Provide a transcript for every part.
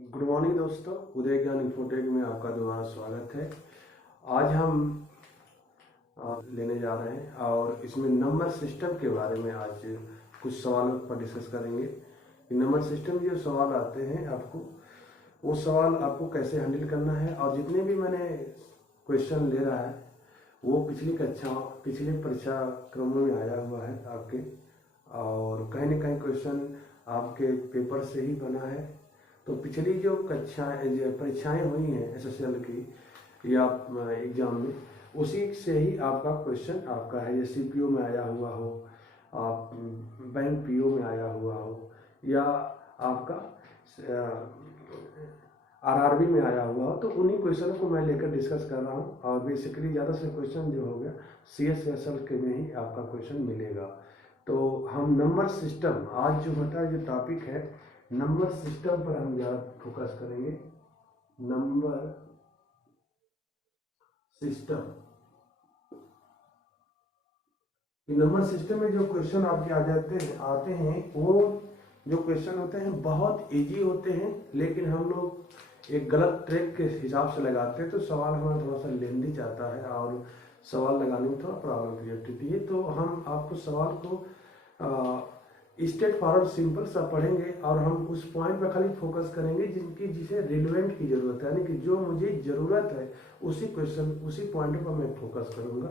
Good morning दोस्तों, उदय ज्ञान infotech में आपका दोबारा स्वागत है। आज हम लेने जा रहे हैं और इसमें नंबर सिस्टम के बारे में आज कुछ सवालों पर डिस्कस करेंगे कि नंबर सिस्टम जो सवाल आते हैं वो सवाल आपको कैसे हैंडल करना है। और जितने भी मैंने क्वेश्चन ले रहा है वो पिछली परीक्षा क्रमों में आया हुआ है आपके, और कहीं ना कहीं क्वेश्चन आपके पेपर से ही बना है। तो पिछली जो परीक्षाएं हुई हैं एसएसएल की या एग्जाम में, उसी से ही आपका क्वेश्चन आपका है। ये सीपीओ में आया हुआ हो, आप बैंक पीओ में आया हुआ हो, या आपका आरआरबी में आया हुआ हो, तो उन्हीं क्वेश्चन को मैं लेकर डिस्कस कर रहा हूँ। और बेसिकली ज़्यादा से क्वेश्चन जो हो गया सीएसएसएल के में ही आपका क्वेश्चन मिलेगा। तो हम नंबर सिस्टम, आज जो होता है जो टॉपिक है नंबर सिस्टम पर हम ज़्यादा फोकस करेंगे। नंबर सिस्टम, नंबर सिस्टम में जो क्वेश्चन आपके आते हैं वो जो क्वेश्चन होते हैं बहुत इजी होते हैं, लेकिन हम लोग एक गलत ट्रैक के हिसाब से लगाते हैं तो सवाल हमारा थोड़ा सा लेंदी जाता है और सवाल लगाने में थोड़ा प्रॉब्लम क्रिएट होती है। तो हम आपको सवाल को स्ट्रेट फॉरवर्ड सिंपल सा पढ़ेंगे और हम उस पॉइंट पर खाली फोकस करेंगे जिसे रिलेवेंट की जरूरत है, यानी कि जो मुझे जरूरत है उसी पॉइंट पर मैं फोकस करूंगा,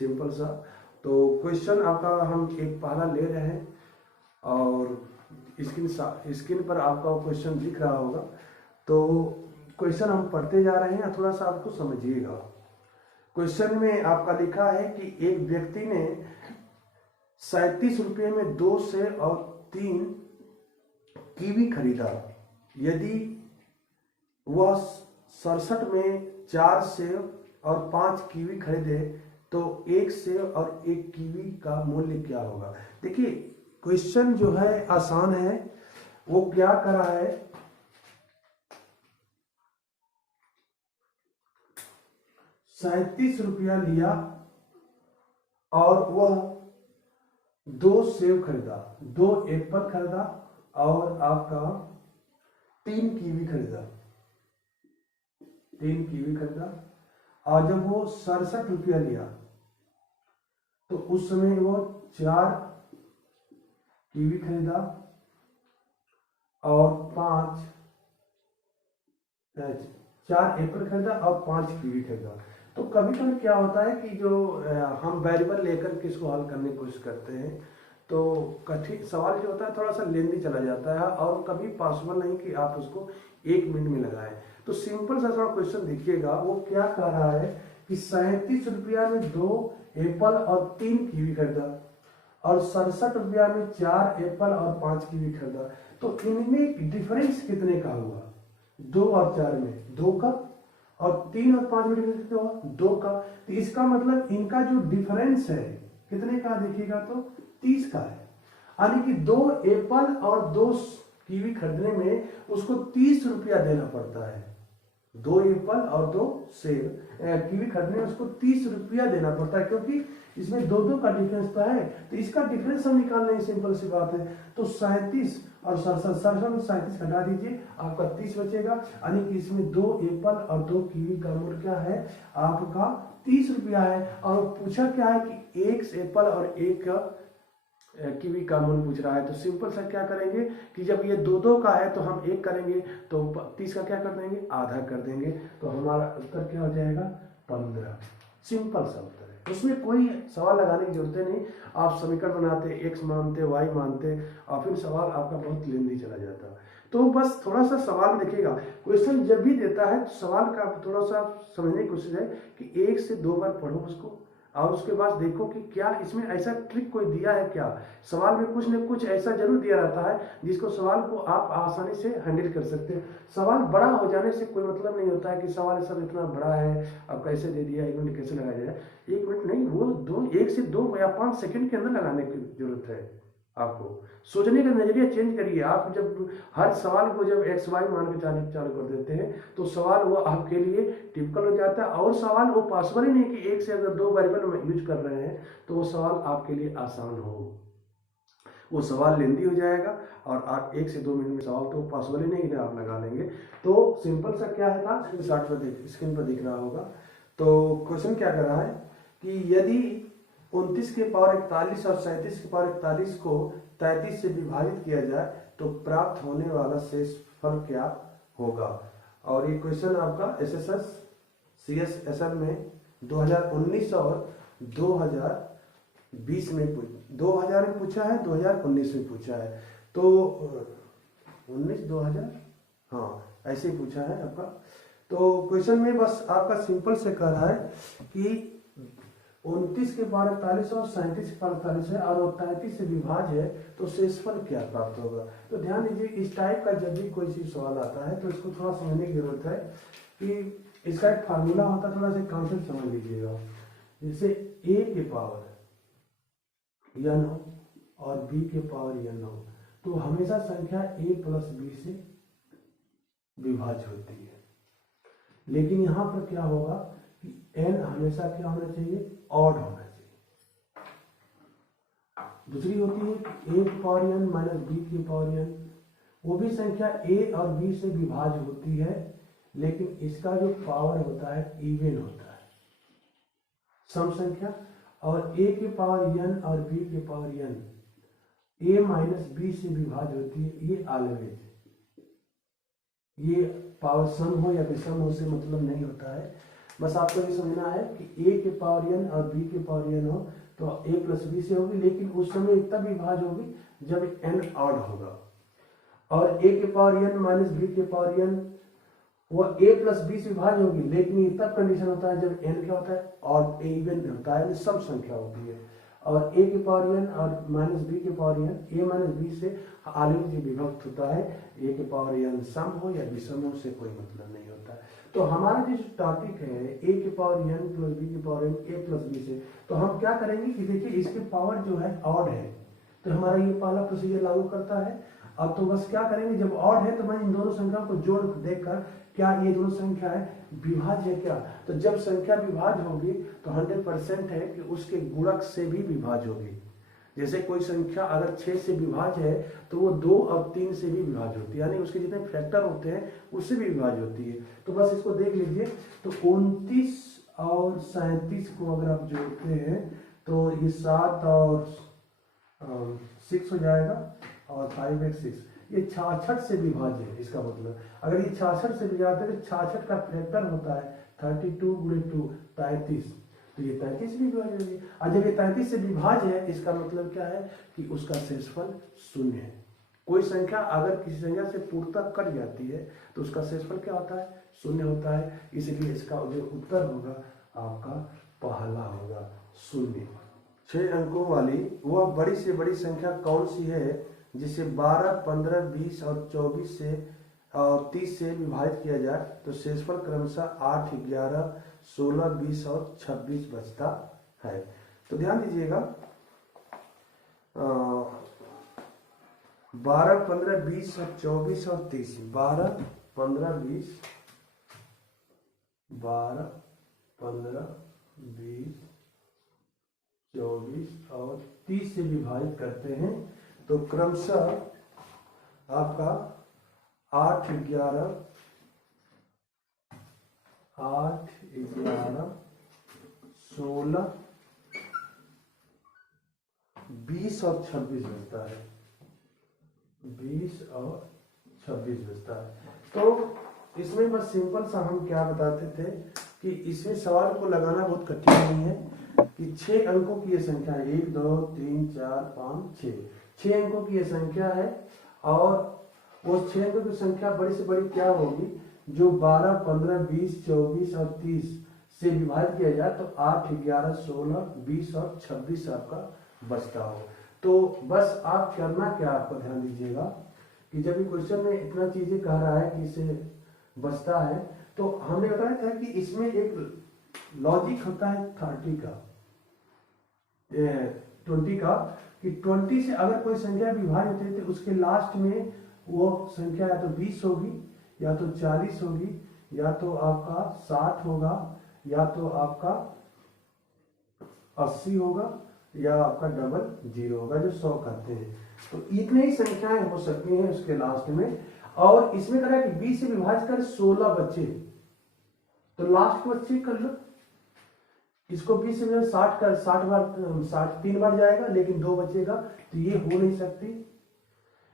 सिंपल सा। तो क्वेश्चन आपका हम एक पहला ले रहे हैं और स्क्रीन पर आपका क्वेश्चन दिख रहा होगा। तो क्वेश्चन हम पढ़ते जा रहे हैं, थोड़ा सा आपको समझिएगा। क्वेश्चन में आपका लिखा है कि एक व्यक्ति ने 37 रुपये में 2 सेब और 3 कीवी खरीदा। यदि वह 67 में 4 सेब और 5 कीवी खरीदे तो 1 सेब और 1 कीवी का मूल्य क्या होगा। देखिए क्वेश्चन जो है आसान है। वो क्या करा है, 37 रुपया लिया और वह 2 सेब खरीदा, 2 एप्पल खरीदा और आपका 3 कीवी खरीदा, और जब वो 67 रुपया लिया तो उस समय वो 4 कीवी खरीदा और 4 एप्पल खरीदा और 5 कीवी खरीदा। तो कभी कभी क्या होता है कि जो हम वेरिएबल लेकर के इसको हल करने की कोशिश करते हैं तो कठिन सवाल जो होता है थोड़ा सा लेंदी चला जाता है और कभी पॉसिबल नहीं कि आप उसको 1 मिनट में लगाएं। तो सिंपल सा थोड़ा क्वेश्चन देखिएगा। वो क्या कह रहा है कि 37 रुपया में 2 एप्पल और 3 कीवी खरीदा और 67 रुपया में 4 एप्पल और 5 कीवी खरीदा। तो इनमें डिफरेंस कितने का हुआ, 2 और 4 में 2 का, और 3 और 5 में डिफरेंस कितना हुआ, 2 का। तो इसका मतलब इनका जो डिफरेंस है कितने का देखिएगा तो 30 का है। यानी कि 2 एप्पल और 2 कीवी खरीदने में उसको 30 रुपया देना पड़ता है। 2 एप्पल और 2 सेब कीवी खरीदने में उसको 30 रुपया देना पड़ता है, क्योंकि इसमें 2 का डिफरेंस तो है। तो इसका डिफरेंस हम निकाल रहे हैं, सिंपल सी बात है। तो 37 और 37 हटा दीजिए, आपका 30 बचेगा। यानी कि इसमें 2 एप्पल और 2 कीवी का मूल्य क्या है, आपका 30 रुपया है। और पूछा क्या है कि 1 एप्पल और 1 कीवी का मूल्य पूछ रहा है। तो सिंपल सा क्या करेंगे कि जब ये 2 का है तो हम 1 करेंगे, तो 30 का क्या कर देंगे, आधा कर देंगे। तो हमारा उत्तर क्या हो जाएगा, 15। सिंपल सा उत्तर है, उसमें कोई सवाल लगाने की जरूरत नहीं। आप समीकरण बनाते, x मानते, y मानते, और फिर सवाल आपका बहुत लेंदी चला जाता। तो बस थोड़ा सा सवाल देखिएगा। क्वेश्चन जब भी देता है तो सवाल का थोड़ा सा समझने की कोशिश है कि 1 से 2 बार पढ़ो उसको, और उसके बाद देखो कि क्या इसमें ऐसा ट्रिक कोई दिया है क्या। सवाल में कुछ न कुछ ऐसा जरूर दिया रहता है जिसको सवाल को आप आसानी से हैंडल कर सकते हैं। सवाल बड़ा हो जाने से कोई मतलब नहीं होता है कि सवाल सब इतना बड़ा है, अब कैसे दे दिया, 1 मिनट कैसे लगाया जाए। 1 मिनट नहीं, वो 1 से 2 या 5 सेकंड के अंदर लगाने की जरूरत है। आपको सोचने का नजरिया चेंज करिए। आप जब हर सवाल को जब एक्स वाई मान के चालू कर देते हैं तो सवाल वो आपके लिए टिपिकल हो जाता है, और सवाल वो पॉसिबल ही नहीं कि 1 से अगर 2 वेरिएबल में यूज कर रहे हैं तो वो सवाल आपके लिए आसान हो। वो सवाल लेंदी हो जाएगा और आप 1 से 2 मिनट में सवाल तो पॉसिबल ही नहीं है, आप लगा लेंगे। तो सिंपल सा क्या है था, स्क्रीन पर दिख रहा होगा। तो क्वेश्चन क्या कर रहा है कि यदि 29 के पावर 41 और 37 के पावर 41 को 33 से विभाजित किया जाए तो प्राप्त होने वाला शेष फल क्या होगा। और ये क्वेश्चन आपका एसएसएस CSSL में 2019 और 2020 में 2000 में पूछा है, 2019 में पूछा है। तो 2000 हाँ ऐसे ही पूछा है आपका। तो क्वेश्चन में बस आपका सिंपल से कह रहा है कि 29 के पावर 41 और 37 के पावर 41 है और वो 33 से विभाज्य है, तो शेषफल क्या प्राप्त होगा। तो ध्यान दीजिए, इस टाइप का जब भी कोई चीज सवाल आता है तो इसको थोड़ा समझने की जरूरत है कि इसका एक फार्मूला होता है, थोड़ा सा कॉन्सेप्ट समझ लीजिएगा। जैसे a के पावर n हो और b के पावर n हो, तो हमेशा संख्या a प्लस b से विभाज्य होती है। लेकिन यहाँ पर क्या होगा कि n हमेशा क्या होना चाहिए, ऑड होना चाहिए। दूसरी होती है कि a की पावर n माइनस b की पावर n, वो भी संख्या a और b से विभाज्य होती है, लेकिन इसका जो पावर होता है इवन होता है, सम संख्या। और a के पावर n और b के power n a minus b से विभाज्य होती है, ये ऑलवेज, ये पावर सम हो या विषम हो से मतलब नहीं होता है। बस आपको ये समझना है कि a के पावर n और b के पावर n हो तो a प्लस b से होगी, लेकिन उस समय तब विभाज्य होगी जब n ऑड होगा। और a के पावर n माइनस b के पावर n वह a प्लस b से विभाज्य होगी, लेकिन ये तब कंडीशन होता है जब n क्या होता है, ऑड इवन होता है, सब संख्या होती है। और a के पावर n और माइनस b के power n a minus b से आलू विभक्त होता है, a के पावर n सम हो या विषम हो से कोई मतलब नहीं होता है। तो हमारा जो टॉपिक है a के पावर n प्लस b के power n a plus b से, तो हम क्या करेंगे कि देखिए इसके पावर जो है ऑड है, तो हमारा ये पहला प्रोसीजर लागू करता है। अब तो बस क्या करेंगे, जब ऑड है तो मैं इन दोनों संख्याओं को जोड़ देखकर क्या ये दोनों संख्या है विभाज्य है क्या, तो जब संख्या विभाज्य होगी तो 100% है कि उसके गुणक से भी विभाज्य होगी। जैसे कोई संख्या अगर 6 से विभाज्य है तो वो 2 और 3 से भी विभाज्य होती है, यानी उसके जितने फैक्टर होते हैं उससे भी विभाज्य होती है। तो बस इसको देख लीजिए, तो 29 और 37 को अगर आप जोड़ते हैं तो ये 7 और 6 हो जाएगा और 5 एक 6, ये 66 से विभाज्य है। इसका मतलब अगर ये 66 से विभाज्य है तो 66 का फैक्टर होता है 32 गुणे 2 33, तो ये 33 भी विभाज्य होगी। और जब ये 33 से विभाज्य है इसका मतलब क्या है कि उसका शेषफल शून्य है। कोई संख्या अगर किसी संख्या से पूर्णतः कट जाती है तो उसका शेषफल क्या होता है, शून्य होता है। इसलिए इसका जो उत्तर होगा आपका पहला होगा, शून्य। 6 अंकों वाली वह बड़ी से बड़ी संख्या कौन सी है जिसे 12, 15, 20 और 24 से और 30 से विभाजित किया जाए तो शेषफल क्रमशः 8, 11, 16, 20 और 26 बचता है। तो ध्यान दीजिएगा, 12, 15, 20 और 24 और 30, 12, 15, 20, 12, 15, 20, 24 और 30 से विभाजित करते हैं तो क्रमशः आपका 8, 11, 16, 20 और 26 बचता है, 20 और 26 बचता है। तो इसमें बस सिंपल सा हम क्या बताते थे कि इसमें सवाल को लगाना बहुत कठिन नहीं है कि 6 अंकों की ये संख्या है, 1, 2, 3, 4, 5, 6 अंकों की ये संख्या है और वो 6 अंकों की संख्या बड़ी से बड़ी क्या होगी जो 12, 15, 20, 24 और 30 से विभाजित किया जाए तो 8, 11, 16, 20 और 26 आपका बचता हो। तो बस आप करना क्या, आपको ध्यान दीजिएगा कि जब भी क्वेश्चन में इतना चीजें कह रहा है कि इसे बचता है तो हमने बताया था कि इसमें एक लॉजिक होता है 30 का, 20 का, कि 20 से अगर कोई संख्या विभाजित होती है तो उसके लास्ट में वो संख्या या तो 20 होगी या तो 40 होगी या तो आपका 60 होगा या तो आपका 80 होगा या आपका डबल 0 होगा जो 100 कहते हैं। तो इतने ही संख्याएं हो सकती हैं उसके लास्ट में। और इसमें कह रहा है कि 20 से विभाजित कर 16 बचे, तो लास्ट को चेक कर लो। इसको 20 से 60 कर 60 बार 60 3 बार जाएगा, लेकिन 2 बचेगा, तो ये हो नहीं सकती।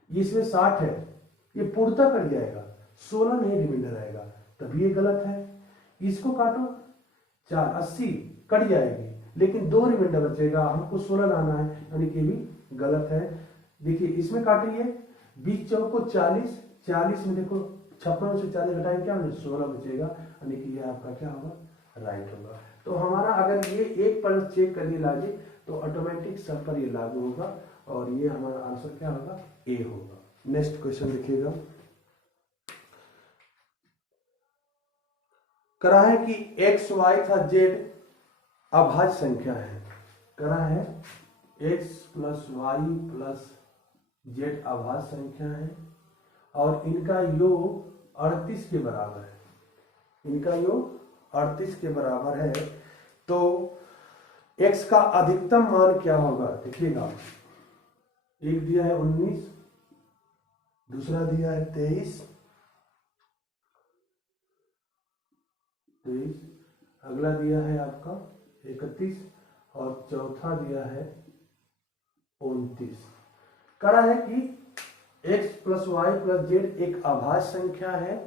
इसमें 60 है, ये पूर्णतः कट जाएगा, 16 नहीं रिमाइंडर आएगा, तभी ये गलत है। इसको काटो, 4 80 कट जाएगी, लेकिन 2 रिमाइंडर बचेगा, हमको 16 लाना है, यानी कि भी गलत है। देखिए इसमें काटिए, 20 चौको 40, 40 में देखो 56 से 40 घटाएंगे क्या 16 बचेगा, यानी कि ये आपका क्या होगा, राइट होगा। तो हमारा अगर ये एक पर चेक करिए लॉजिक, तो ऑटोमेटिक सब पर ये लागू होगा, और ये हमारा आंसर क्या होगा, ए होगा। नेक्स्ट क्वेश्चन देखिएगा, करा है कि एक्स वाई था जेड अभाज्य संख्या है। करा है x plus y plus z अभाज्य संख्या है, और इनका योग 38 के बराबर है। इनका योग 38 के बराबर है, तो x का अधिकतम मान क्या होगा, देखिएगा। एक दिया है 19, दूसरा दिया है 23, अगला दिया है आपका 31, और चौथा दिया है 29। करा है कि x plus y plus z एक अभाज्य संख्या है,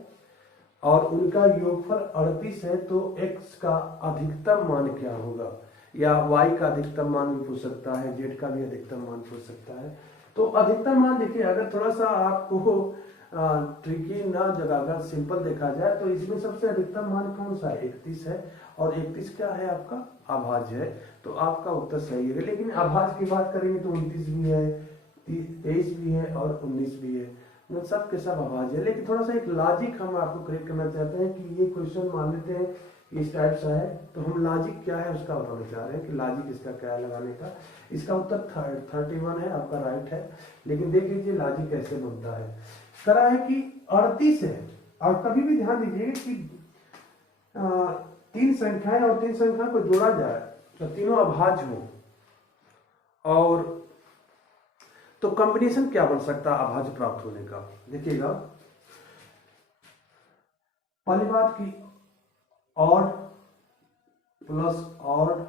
और उनका योगफल 38 है, तो x का अधिकतम मान क्या होगा, या y का अधिकतम मान भी पूछ सकता है, z का भी अधिकतम मान पूछ सकता है। तो अधिकतम मान देखिए, अगर थोड़ा सा आपको ट्रिकी ना जगह सिंपल देखा जाए, तो इसमें सबसे अधिकतम मान कौन सा है, 31 है, और 31 क्या है आपका, अभाज्य है, तो आपका उत्तर सही है। लेकिन अभाज्य की बात करेंगे तो 29 भी है, 23 भी है, और 19 भी है, मतलब सब के सब अभाज्य है। लेकिन थोड़ा सा एक लॉजिक हम आपको क्रिएट करना चाहते हैं कि ये क्वेश्चन मान लेते हैं इस टाइप सा है, तो हम लॉजिक क्या है उसका बताना चाह रहे हैं कि लॉजिक इसका क्या है लगाने का। इसका उत्तर 31 है, आपका राइट है। लेकिन देख लीजिए लॉजिक कैसे बनता है। करा है कि 38 है, और कभी भी ध्यान दीजिएगा कि 3 संख्याएं और 3 संख्या को जोड़ा जाए तो तीनों अभाज्य हो, और तो कॉम्बिनेशन क्या बन सकता है अभाज्य प्राप्त होने का, देखिएगा। पहली बात की odd plus odd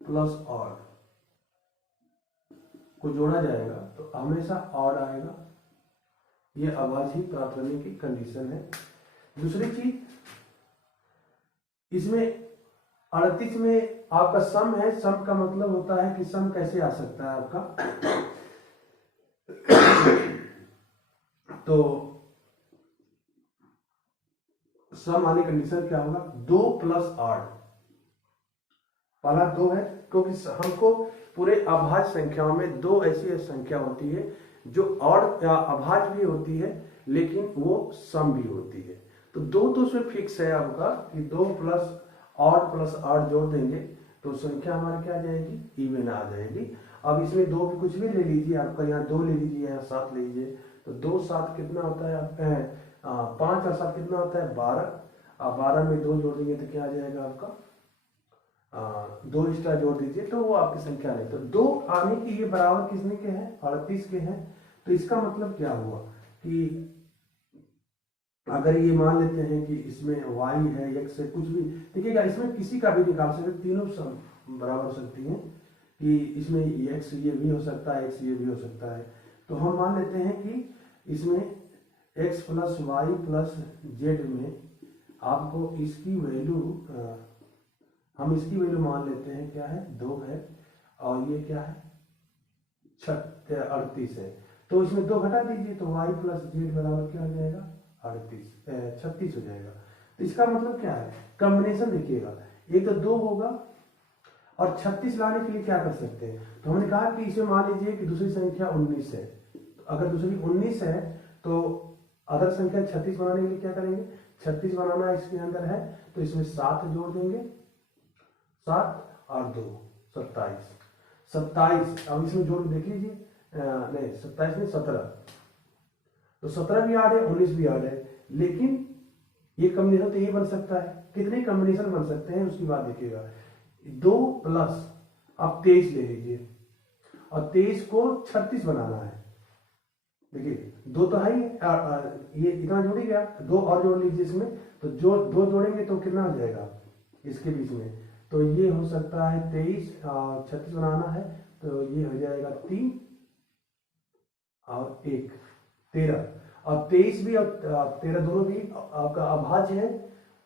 plus odd को जोड़ा जाएगा तो हमेशा ऑड आएगा, ये अभाज्य प्राप्त होने की कंडीशन है। दूसरी चीज, इसमें 38 में आपका सम है, सम का मतलब होता है कि सम कैसे आ सकता है आपका तो सम आने कंडीशन क्या होगा, 2 प्लस 8। पहला 2 है, क्योंकि हमको पूरे अभाज्य संख्याओं में 2 ऐसी संख्या होती है जो ऑड या अभाज्य भी होती है, लेकिन वो सम भी होती है। तो 2 तो उसमें फिक्स है आपका कि 2 प्लस ऑड प्लस 8 जोड़ देंगे तो संख्या हमारी क्या आ जाएगी, इवन आ जाएगी। अब इसमें 2 भी कुछ भी ले लीजिए, आपका यहाँ 2 ले लीजिए, यहाँ 7 ले लीजिए, तो 2 7 कितना होता है आपका 5 और 7 कितना होता है 12। अब 12 में 2 जोड़ देंगे तो क्या आ जाएगा आपका 2 एक्स्ट्रा जोड़ दीजिए तो वो आपकी संख्या नहीं। तो 2 आने की ये बराबर किसने के हैं, 38 के हैं। तो इसका मतलब क्या हुआ कि अगर ये मान लेते हैं कि इसमें y है, x है, कुछ भी देखिएगा, इसमें किसी का भी निकाल सकते, तीनों बराबर हो सकती हैं कि इसमें x ये भी हो सकता है, x ये भी हो सकता है। तो हम मान लेते हैं कि इसमें x plus y plus z में आपको इसकी वैल्यू हम इसकी वैल्यू मान लेते हैं क्या है 2 है, और ये क्या है 38 है। तो इसमें 2 घटा दीजिए तो y प्लस जेड बराबर क्या हो जाएगा 36 हो जाएगा। तो इसका मतलब क्या है, कॉम्बिनेशन देखिएगा, एक तो 2 होगा और 36 लाने के लिए क्या कर सकते हैं, तो हमने कहा कि इसमें मान लीजिए कि दूसरी संख्या 19 है, तो अगर दूसरी 19 है तो अदर संख्या 36 बनाने के लिए क्या करेंगे, 36 बनाना इसके अंदर है तो इसमें 7 जोड़ देंगे, 7 और 2 27। अब इसमें जोड़ देख लीजिए, नहीं 27 नहीं 17, तो 17 भी आड है 19 भी आड है, लेकिन ये कॉम्बिनेशन तो ये बन सकता है। कितने कॉम्बिनेशन बन सकते हैं उसकी बात देखिएगा, 2 प्लस आप 23 ले लीजिए, और 23 को 36 बनाना है। देखिए 2 तो है ही, ये इतना जोड़ ही गया, 2 और जोड़ लीजिए इसमें, तो जो 2 जोड़ेंगे तो कितना हो जाएगा इसके बीच में, तो ये हो सकता है 23 36 बनाना है, तो ये हो जाएगा 3 और 1 13, और 23 भी और 13 दोनों भी आपका अभाज्य है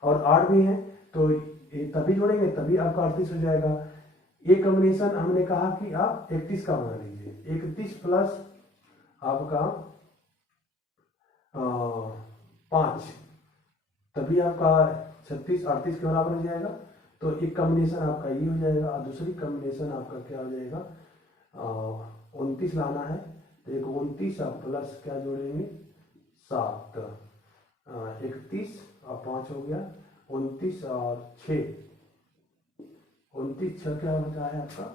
और 8 भी है, तो तभी जोड़ेंगे तभी आपका 38 हो जाएगा। ये कॉम्बिनेशन हमने कहा कि आप 31 का बना लीजिए, 31 प्लस आपका 5, तभी आपका 36 38 के बराबर हो जाएगा। तो एक कॉम्बिनेशन आपका ये हो जाएगा और दूसरी कॉम्बिनेशन आपका क्या हो जाएगा, 29 लाना है, तो एक 29 और प्लस क्या जोड़ेंगे 7, 31 और 5 हो गया 29 और 6, 29 6 क्या बचा है आपका,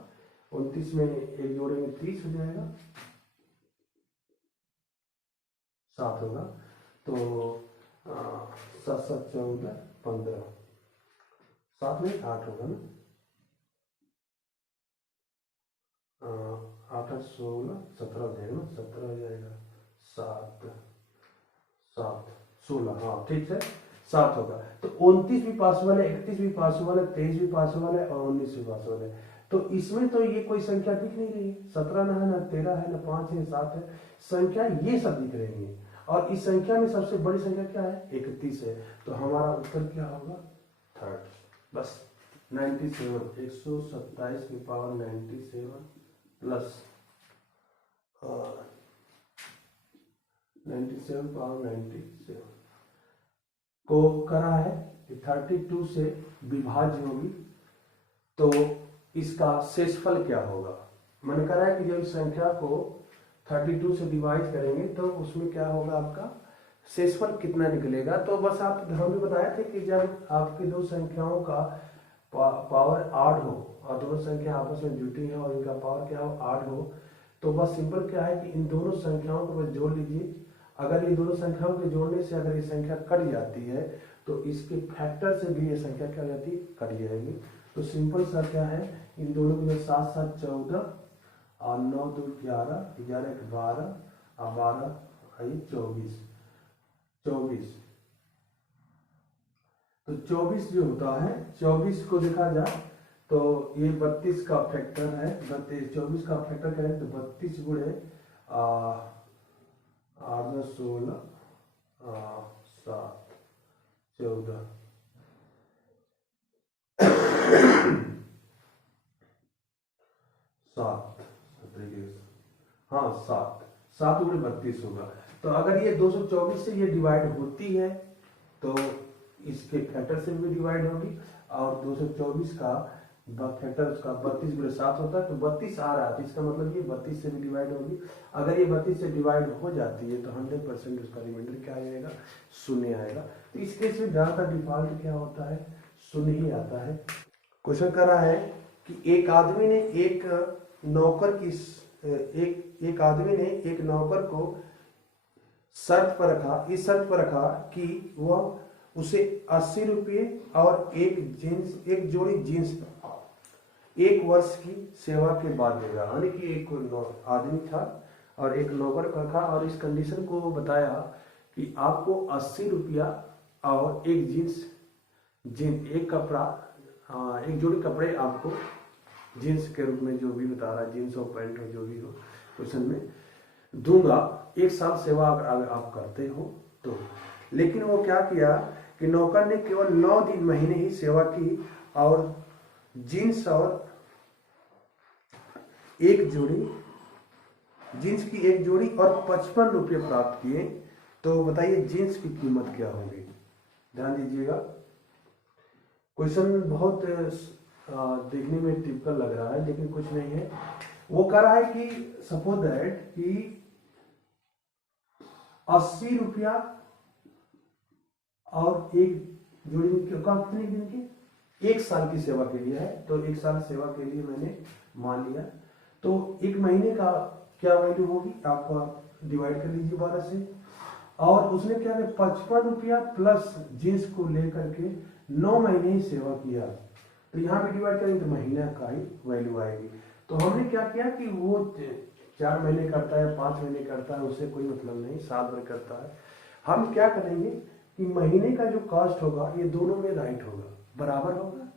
29 में एक जोड़ेंगे 30 हो जाएगा, 7 होगा, तो 7 7 14 15, 7 में 8 होगा ना, 8 8 16 17 हो जाएगा ना, 17 हो जाएगा, 7 7 16, हाँ ठीक है 7 होगा। तो 29 भी पॉसिबल है, 31 भी पॉसिबल है, 23 भी पॉसिबल है और 19 भी पॉसिबल है। तो इसमें तो ये कोई संख्या दिख नहीं रही है, 17 ना है, ना 13 है, ना 5 है, 7 है, संख्या ये सब दिख रही है। और इस संख्या में सबसे बड़ी संख्या क्या है, 31 है, तो हमारा उत्तर क्या होगा 3rd, बस 97, 127 की पावर 97 प्लस 97 पावर 97 को करा है 32 से विभाज्य होगी, तो इसका शेषफल क्या होगा। मैंने कहा है कि जब इस संख्या को 32 से डिवाइड करेंगे तो उसमें क्या होगा, आपका शेषफल कितना निकलेगा। तो बस आप हमें बताया थे कि जब आपकी दो संख्याओं का पावर 8 हो और दोनों संख्या आपस में जुटी है और इनका पावर क्या हो 8 हो, तो बस सिंपल क्या है कि इन दोनों संख्याओं को बस जोड़ लीजिए। अगर ये दोनों संख्याओं के जोड़ने से अगर ये संख्या कट जाती है तो इसके फैक्टर से भी ये संख्या क्या हो जाती है, कट जाएगी। तो सिंपल सा क्या है, इन दोनों को 7 7 14 और 9 2 11, 11 12 और 12 24, 24, तो 24 जो होता है, 24 को देखा जाए तो ये 32 का फैक्टर है, 24 का फैक्टर करें तो 32 गुणे 8 16 7 14 7, हाँ 7 गुणे 32 होगा। तो अगर ये 224 से ये डिवाइड होती है तो इसके फैक्टर से भी डिवाइड होगी, और 224 का फैक्टर उसका 32 गुणे 7 होता है, तो 32 आ रहा है, तो इसका मतलब ये 32 से भी डिवाइड होगी। अगर ये 32 से डिवाइड हो जाती है तो 100% उसका रिमाइंडर क्या आएगा, 0 आएगा। तो इस केस में ज्यादातर डिफॉल्ट क्या होता है, 0 ही आता है। क्वेश्चन कर रहा है कि एक आदमी ने एक नौकर को शर्त पर रखा, इस शर्त पर रखा कि वह उसे 80 रुपये और एक जोड़ी जींस 1 वर्ष की सेवा के बाद देगा। यानी कि एक आदमी था और एक नौकर को रखा और इस कंडीशन को बताया कि आपको 80 रुपया और एक एक कपड़ा, एक जोड़ी कपड़े आपको जीन्स के रूप में, जो भी बता रहा है, जीन्स और पैंट हो जो भी हो क्वेश्चन में, दूंगा 1 साल सेवा अगर आप करते हो तो। लेकिन वो क्या किया कि नौकर ने केवल 9 दिन महीने ही सेवा की और जीन्स और एक जोड़ी और 55 रुपये प्राप्त किए। तो बताइए जीन्स की कीमत क्या होगी। ध्यान दीजिएगा, क्वेश्चन बहुत देखने में टिपिकल लग रहा है लेकिन कुछ नहीं है। वो कह रहा है कि सपोज दैट कि 80 रुपया और एक जोड़ी कितने दिन की, 1 साल की सेवा के लिए है, तो 1 साल सेवा के लिए मैंने मान लिया। तो 1 महीने का क्या वैल्यू होगी, आपको डिवाइड कर लीजिए 12 से, और उसने क्या है 55 रुपया प्लस जींस को लेकर के 9 महीने ही सेवा किया, तो यहाँ भी डिवाइड करेंगे तो महीना का ही वैल्यू आएगी। तो तो हमने क्या किया कि वो 4 महीने करता है 5 महीने करता है उससे कोई मतलब नहीं, साल भर करता है। हम क्या करेंगे कि महीने का जो कॉस्ट होगा ये दोनों में राइट होगा, बराबर होगा।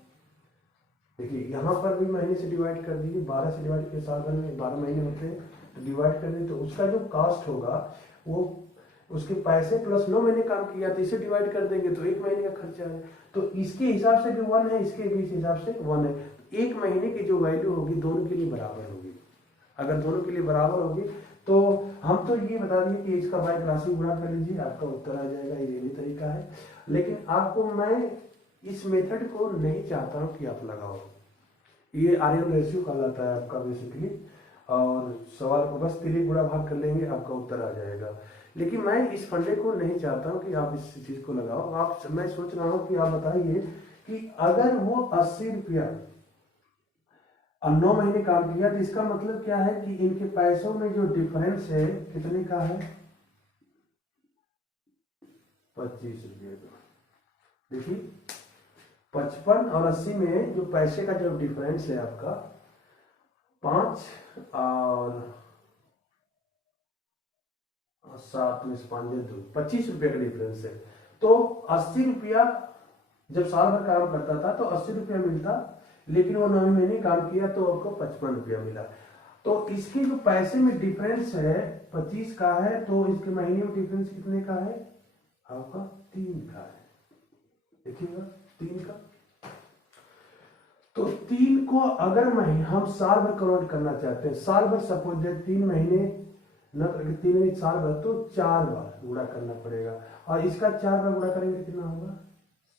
देखिए यहाँ पर भी महीने से डिवाइड कर दीजिए, 12 से डिवाइड किए, साल भर में 12 महीने होते हैं तो डिवाइड कर दीजिए, तो उसका जो कॉस्ट होगा वो उसके पैसे प्लस 9 महीने काम किया तो इसे डिवाइड कर देंगे तो 1 महीने का खर्चा है। तो इसके हिसाब से भी 1 है, इसके भी हिसाब से 1 है। तो 1 महीने की जो वैल्यू होगी दोनों के लिए बराबर होगी। अगर दोनों के लिए बराबर होगी तो हम तो ये बता दिए कि इसका बाई राशि गुणा कर लीजिए, आपका उत्तर आ जाएगा। ये भी तरीका है, लेकिन आपको मैं इस मेथड को नहीं चाहता हूं कि आप लगाओ। ये आर्यन रेशियो कहलाता है आपका बेसिकली, और सवाल को बस 3 गुणा भाग कर लेंगे आपका उत्तर आ जाएगा। लेकिन मैं इस फंडे को नहीं चाहता हूं कि आप इस चीज को लगाओ। आप, मैं सोच रहा हूं कि आप बताइए कि अगर वो 80 रुपया 9 महीने काम किया तो इसका मतलब क्या है कि इनके पैसों में जो डिफरेंस है कितने का है, 25 रुपये का। देखिए 55 और 80 में जो पैसे का जो डिफरेंस है आपका 5 और 7 में से 5 2 25 रुपये का डिफरेंस है। तो 80 रुपया जब साल भर काम करता था तो 80 रुपया मिलता, लेकिन वो 9 महीने काम किया तो आपको 55 रुपया मिला। तो इसके जो पैसे में डिफरेंस है 25 का है, तो इसके महीने में डिफरेंस कितने का है आपका 3 का है। देखिएगा 3 का, तो 3 को अगर हम साल भर कन्वर्ट करना चाहते हैं, साल भर सपोज दे 3 महीने न करके 3 महीने साल भर, तो 4 बार गुणा करना पड़ेगा, और इसका 4 बार गुणा करेंगे कितना होगा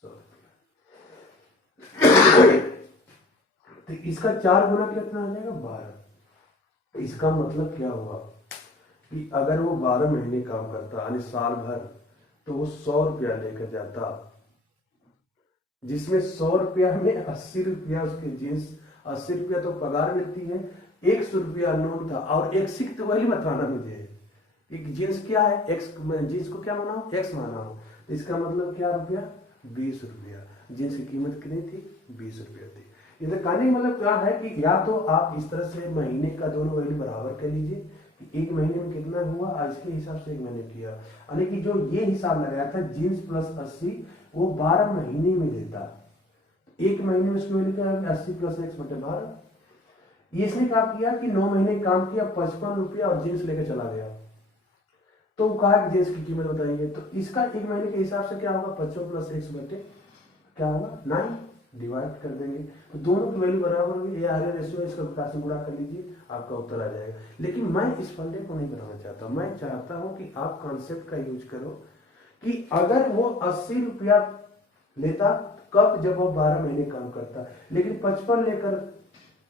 100 रुपया। तो इसका 4 गुना कितना आ जाएगा 12। इसका मतलब क्या हुआ कि अगर वो 12 महीने काम करता यानी साल भर, तो वो 100 रुपया लेकर जाता, जिसमें 100 रुपया में 80 रुपया उसके जींस, 80 रुपया तो पगार मिलती है, 100 रुपया नोट था। और एक सिख तो वही बताना मुझे, एक जींस क्या है, एक्स, जींस को क्या माना हो, एक्स माना हो, तो इसका मतलब क्या रुपया 20 रुपया। जींस की कीमत कितनी थी 20 रुपया थी। ये तो कहने मतलब क्या है कि या तो आप इस तरह से महीने का दोनों वैल्यू बराबर कर लीजिए कि 1 महीने में कितना हुआ, आज के हिसाब से 1 महीने किया, यानी कि जो ये हिसाब लगाया था जींस प्लस 80 वो 12 महीने में देता, 1 महीने में उसकी वैल्यू क्या है 80 प्लस x बटे 12। इसने क्या किया कि 9 महीने काम किया 55 रुपया और जींस लेकर चला गया, तो कहा कि जींस की कीमत बताइए, तो इसका 1 महीने के हिसाब से क्या होगा 55 प्लस x बटे क्या होगा 9, डिवाइड कर देंगे तो दोनों की वैल्यू बराबर होगी। ये आर्यन रेशियो, इसका काशी गुणा कर लीजिए आपका उत्तर आ जाएगा। लेकिन मैं इस फंडे को नहीं बनाना चाहता, मैं चाहता हूं कि आप कॉन्सेप्ट का यूज करो कि अगर वो 80 रुपया लेता कब, जब वो 12 महीने काम करता, लेकिन 55 लेकर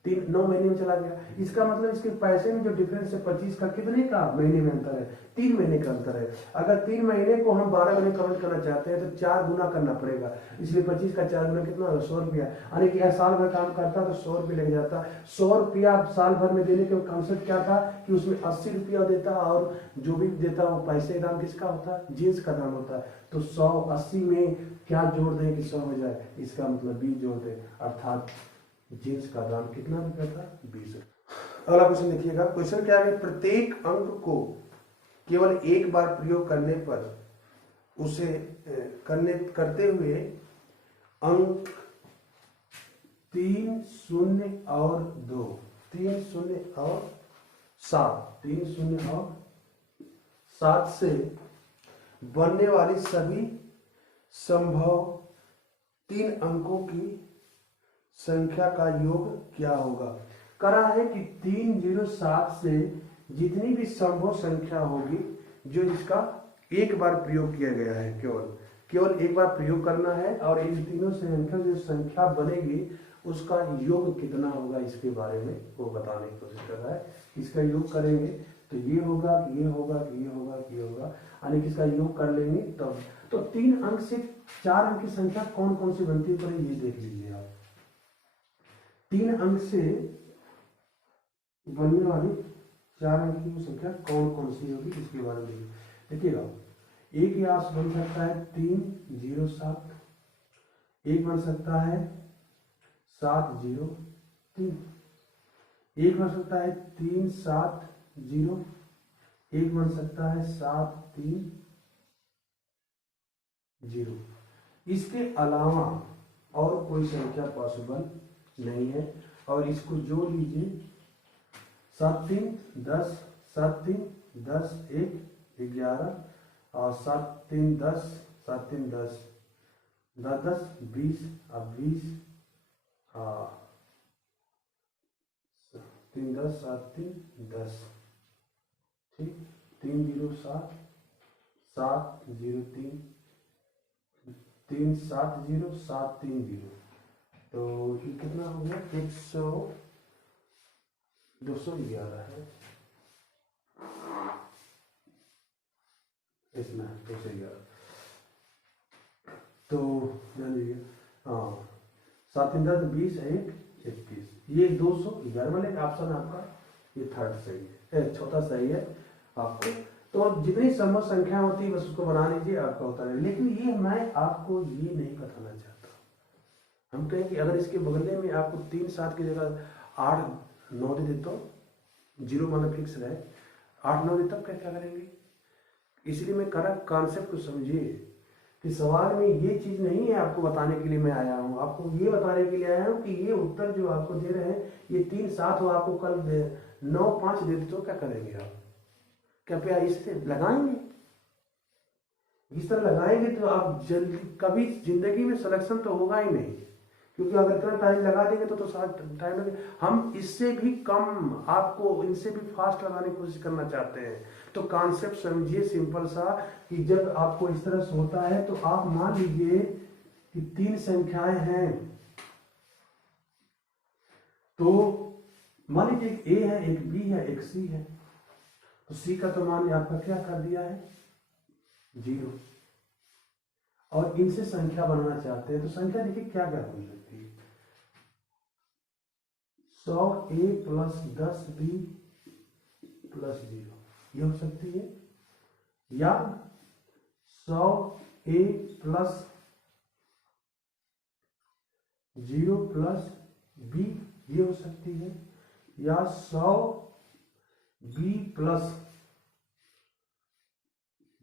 9 महीने में चला गया, इसका मतलब इसके पैसे में जो डिफरेंस है 25 का, कितने का महीने में अंतर है 3 महीने का अंतर है। अगर 3 महीने को हम 12 महीने कन्वर्ट करना चाहते हैं तो 4 गुना करना पड़ेगा, इसलिए 25 का 4 गुना कितना होगा 100 रुपया, यानी कि साल भर काम करता तो 100 रुपये लग जाता। 100 रुपया साल भर में देने का कॉन्सेप्ट क्या था कि उसमें 80 रुपया देता और जो भी देता वो पैसे दाम किसका होता, जींस का दाम होता। तो 180 में क्या जोड़ दें कि 100 हो जाए, इसका मतलब 20 जोड़ दें, अर्थात जींस का दाम कितना रुपया था 20 रुपये। अगला क्वेश्चन देखिएगा, क्वेश्चन क्या है, प्रत्येक अंक को केवल एक बार प्रयोग करने पर उसे करते हुए अंक 3 0 और 2, 3 0 और 7, 3 0 और 7 से बनने वाली सभी संभव 3 अंकों की संख्या का योग क्या होगा। करा है कि 307 से जितनी भी संभव संख्या होगी जो इसका एक बार प्रयोग किया गया है, केवल एक बार प्रयोग करना है, और इन तीनों संख्या जो संख्या बनेगी उसका योग कितना होगा इसके बारे में वो बताने की कोशिश कर रहा है। इसका योग करेंगे तो ये होगा कि ये होगा कि ये होगा कि ये होगा, यानी कि इसका योग कर लेंगे तब तो 3 अंक से 4 अंक की संख्या कौन कौन सी बनती है ये देख लीजिए आप। 3 अंक से बनने वाली 4 अंक की संख्या कौन कौन सी होगी इसके बारे में देखिएगा। एक यहाँ बन सकता है 3 0 7, एक बन सकता है 7 0 3, एक बन सकता है 370, एक बन सकता है 730। इसके अलावा और कोई संख्या पॉसिबल नहीं है। और इसको जोड़ लीजिए, 7 3 10, 7 3 10, 1 11, और 7 3 10, 7 3 10, 10 10 20, अब 20, 3 10 7 3 10, ठीक, 3 0 7 7 0 3 3 7 0 7 3 0। तो ये कितना हो गया? 211 है इसमें, 211। तो ध्यान दीजिए, हाँ, 7 3 10 20 1 21, ये 211 वाले ऑप्शन आपका ये थर्ड सही है, चौथा सही है आपको। तो जितनी संभव संख्या होती है बस उसको बना लीजिए, आपका होता है। लेकिन ये मैं आपको ये नहीं बताना चाहता। हम कहें कि अगर इसके बगले में आपको 3 7 की जगह 8 9 दे देता हूँ, 0 माना फिक्स रहे, 8 9 दे, तब क्या क्या करेंगे? इसलिए मैं करा कॉन्सेप्ट को समझिए कि सवाल में ये चीज नहीं है आपको बताने के लिए मैं आया हूँ। आपको ये बताने के लिए आया हूँ कि ये उत्तर जो आपको दे रहे हैं, ये 3 7 हो, आपको कल 9 5 दे दे तो क्या करेंगे आप? क्या प्यार इससे लगाएंगे? इस तरह लगाएंगे तो आप जल्दी कभी जिंदगी में सिलेक्शन तो होगा ही नहीं, क्योंकि अगर इतना टाइम लगा देंगे तो टाइम लगे। हम इससे भी कम, आपको इनसे भी फास्ट लगाने की कोशिश करना चाहते हैं। तो कॉन्सेप्ट समझिए सिंपल सा, कि जब आपको इस तरह से होता है तो आप मान लीजिए कि 3 संख्याएं हैं, तो मान लीजिए एक ए है, एक बी है, एक सी है। तो सी का तो मान आपका क्या कर दिया है? 0। और इनसे संख्या बनाना चाहते हैं, तो संख्या देखिए क्या क्या हो सकती है। 100 ए प्लस 10 बी प्लस 0, ये हो सकती है। या 100 ए प्लस 0 प्लस बी, ये हो सकती है। या 100 बी प्लस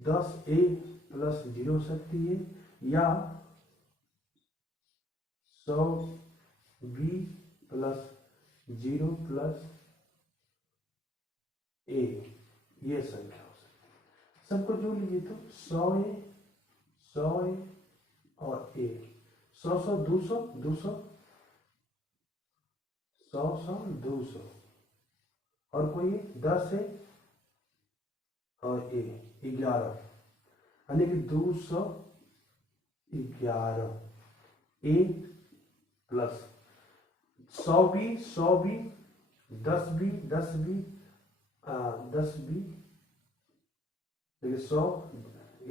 10 ए प्लस 0 हो सकती है। या 100 बी प्लस 0 प्लस ए, ये संख्या हो सकती है। सबको जोड़ लीजिए तो 100 ए और ए, 100 100 200 200, 100 100 200, और कोई 10 है और ए 11, यानी कि 211 A plus 100 B 10 B 10 B 10 B, देखिए 100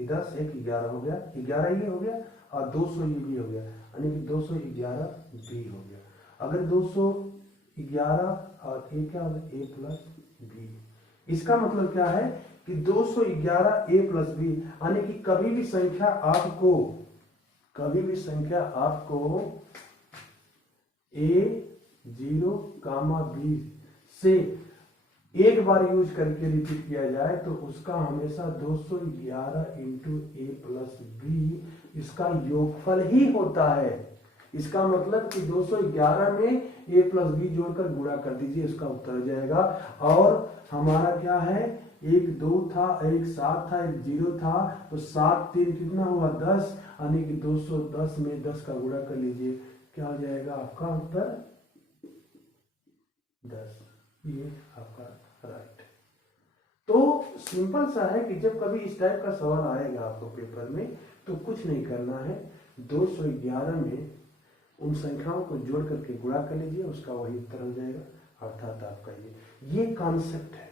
10 1 11 हो गया, 11 ये हो गया, और 200 ये भी हो गया, यानी कि 211 बी हो गया। अगर 211 और ए क्या होगा? ए प्लस बी। इसका मतलब क्या है कि 211 ए प्लस बी, यानी कि कभी भी संख्या आपको ए 0 कामा बी से एक बार यूज करके रिपीट किया जाए तो उसका हमेशा 211 इंटू ए प्लस बी, इसका योगफल ही होता है। इसका मतलब कि 211 में ए प्लस बी जोड़कर गुणा कर दीजिए, इसका उत्तर हो जाएगा। और हमारा क्या है, एक 2 था, एक 7 था, एक 0 था, तो 7 3 कितना हुआ? 10, यानी कि 210 में 10 का गुणा कर लीजिए, क्या हो जाएगा आपका उत्तर? 10। ये आपका राइट। तो सिंपल सा है कि जब कभी इस टाइप का सवाल आएगा आपको पेपर में, तो कुछ नहीं करना है, 211 में उन संख्याओं को जोड़ करके गुणा कर लीजिए, उसका वही उत्तर हो जाएगा, अर्थात आपका ये कॉन्सेप्ट है।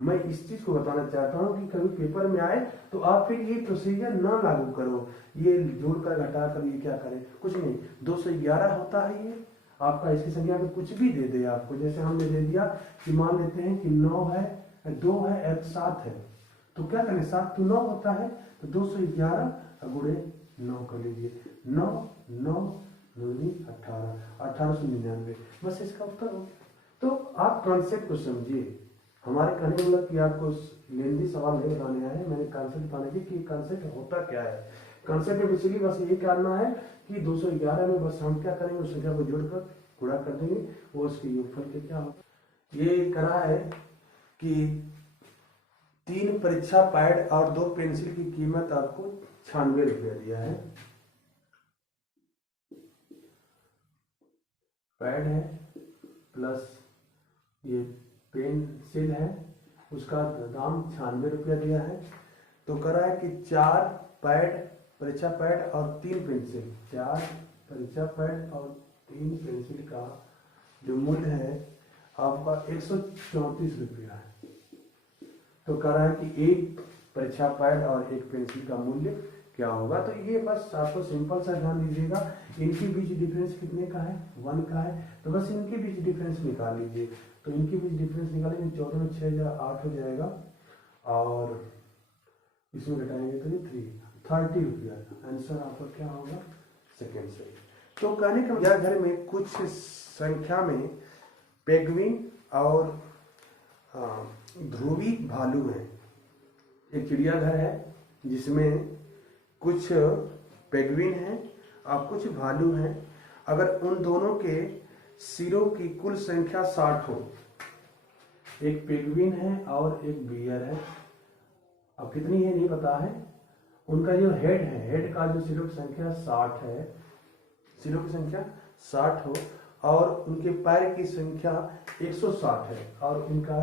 मैं इस चीज को बताना चाहता हूं कि कभी पेपर में आए तो आप फिर ये प्रोसीजर ना लागू करो, ये जोड़कर घटाकर ये क्या करें, कुछ नहीं। 211 होता है ये आपका, इसकी संख्या में कुछ भी दे दे आपको, जैसे हमने दे दिया कि मान लेते हैं कि 9 है, 2 है, 7 है, तो क्या करें, 7 तो 9 होता है, तो 211 गुणे 9 कर लीजिए, 9 9 9 18, 1899, बस इसका उत्तर हो गया। तो आप कॉन्सेप्ट को समझिए। हमारे कहने का मतलब कि आपको लेंदी सवाल नहीं बनाने आए, मैंने कॉन्सेप्ट बताने की कि कॉन्सेप्ट होता क्या है। कॉन्सेप्ट में बेसिकली बस ये करना है कि 211 में बस हम क्या करेंगे, उस संख्या को जोड़कर गुणा कर देंगे, वो उसके योगफल के क्या होगा। ये करा है कि 3 परीक्षा पैड और 2 पेंसिल की कीमत आपको 96 रुपया दिया है। पैड है प्लस ये पेंसिल है, उसका दाम 96 रुपया दिया है। तो करा है कि 4 पैड परीक्षा पैड और 3 पेंसिल, 4 परीक्षा पैड और 3 पेंसिल का जो मूल्य है आपका 134 रुपया है। तो कह रहा है कि एक परीक्षा पैड और एक पेंसिल का मूल्य क्या होगा। तो ये बस आपको सिंपल सा ध्यान दीजिएगा, इनके बीच डिफरेंस कितने का है, 1 का है। तो बस इनके बीच डिफरेंस निकाल लीजिए। तो इनके बीच डिफरेंस निकालेंगे, 14 में 6 8 हो जाएगा और इसमें घटाएंगे तो ये 30 रुपया। आंसर आपका क्या होगा, सेकेंड सही। तो कहने का मतलब घर में कुछ संख्या में पेंगुइन और ध्रुवी भालू है। एक चिड़ियाघर है जिसमें कुछ पेंगुइन हैं और कुछ भालू हैं। अगर उन दोनों के सिरों की कुल संख्या 60 हो, एक पेंगुइन है और एक बियर है, अब कितनी है नहीं पता है, उनका जो हेड है, हेड का जो सिरों की संख्या 60 है, सिरों की संख्या 60 हो और उनके पैर की संख्या 160 है और उनका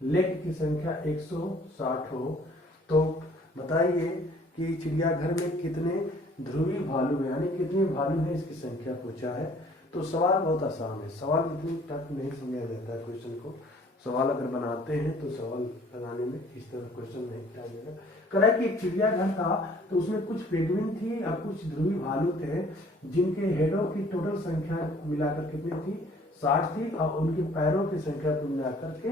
लेग की संख्या 160 हो, तो बताइए कि चिड़ियाघर में कितने ध्रुवी भालू हैं, यानी कितने भालू हैं, इसकी संख्या पूछा है। तो सवाल बहुत आसान है, सवाल इतनी टफ नहीं समझा जाता है क्वेश्चन को। सवाल अगर बनाते हैं तो सवाल लगाने में इस तरह क्वेश्चन नहीं किया जाएगा। कह कि एक चिड़ियाघर था तो उसमें कुछ पेंगुइन थी और कुछ ध्रुवी भालू थे, जिनके हेडों की टोटल संख्या मिलाकर कितनी थी, 60 थी और उनके पैरों की संख्या को मिलाकर के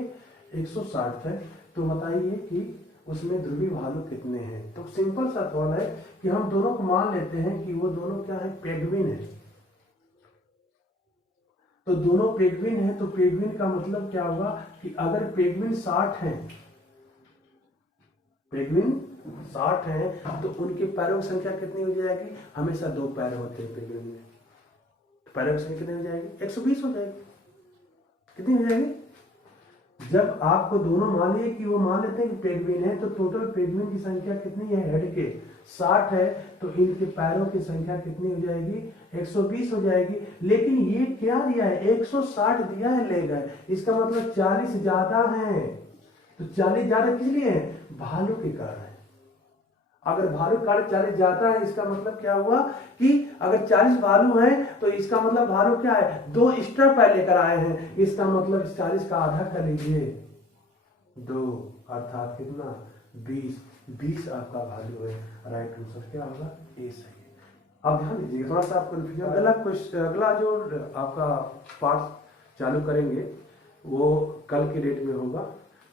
160 है। तो बताइए कि उसमें ध्रुवी भालू कितने हैं। तो सिंपल सा सवाल है कि हम दोनों को मान लेते हैं कि वो दोनों क्या है, पेंगुइन है। तो दोनों पेंगुइन है, तो पेंगुइन का मतलब क्या होगा कि अगर पेंगुइन 60 है, पेंगुइन 60 है, तो उनके पैरों की संख्या कितनी हो जाएगी, हमेशा 2 पैर होते हैं पेंगुइन में, तो पैरों की संख्या कितनी हो जाएगी, 120 हो जाएगी। कितनी हो जाएगी, जब आपको दोनों मान लिए कि वो मान लेते हैं कि पेंगुइन है, तो टोटल पेंगुइन की संख्या कितनी है, हेड के 60 है, तो इनके पैरों की संख्या कितनी हो जाएगी, 120 हो जाएगी। लेकिन ये क्या दिया है, 160 दिया है लेग है, इसका मतलब 40 ज्यादा है। तो 40 ज्यादा किस लिए है, भालू के कारण है। अगर भालू कारण 40 ज्यादा है, इसका मतलब क्या हुआ कि अगर 40 भालू हैं तो इसका मतलब भालू क्या है, 2 एक्स्ट्रा पैर लेकर आए हैं, इसका मतलब 40 का आधा कर लीजिए 2, अर्थात कितना 20 आपका भालू है। राइट आंसर क्या होगा, ए सही है। अब ध्यान दीजिए, थोड़ा सा आपको कंफ्यूजन, अगला जो आपका पार्ट चालू करेंगे वो कल के डेट में होगा,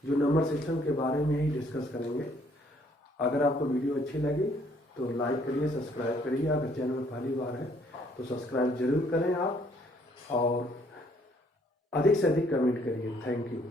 जो नंबर सिस्टम के बारे में ही डिस्कस करेंगे। अगर आपको वीडियो अच्छी लगी तो लाइक करिए, सब्सक्राइब करिए। अगर चैनल में पहली बार है तो सब्सक्राइब जरूर करें आप, और अधिक से अधिक कमेंट करिए। Thank you.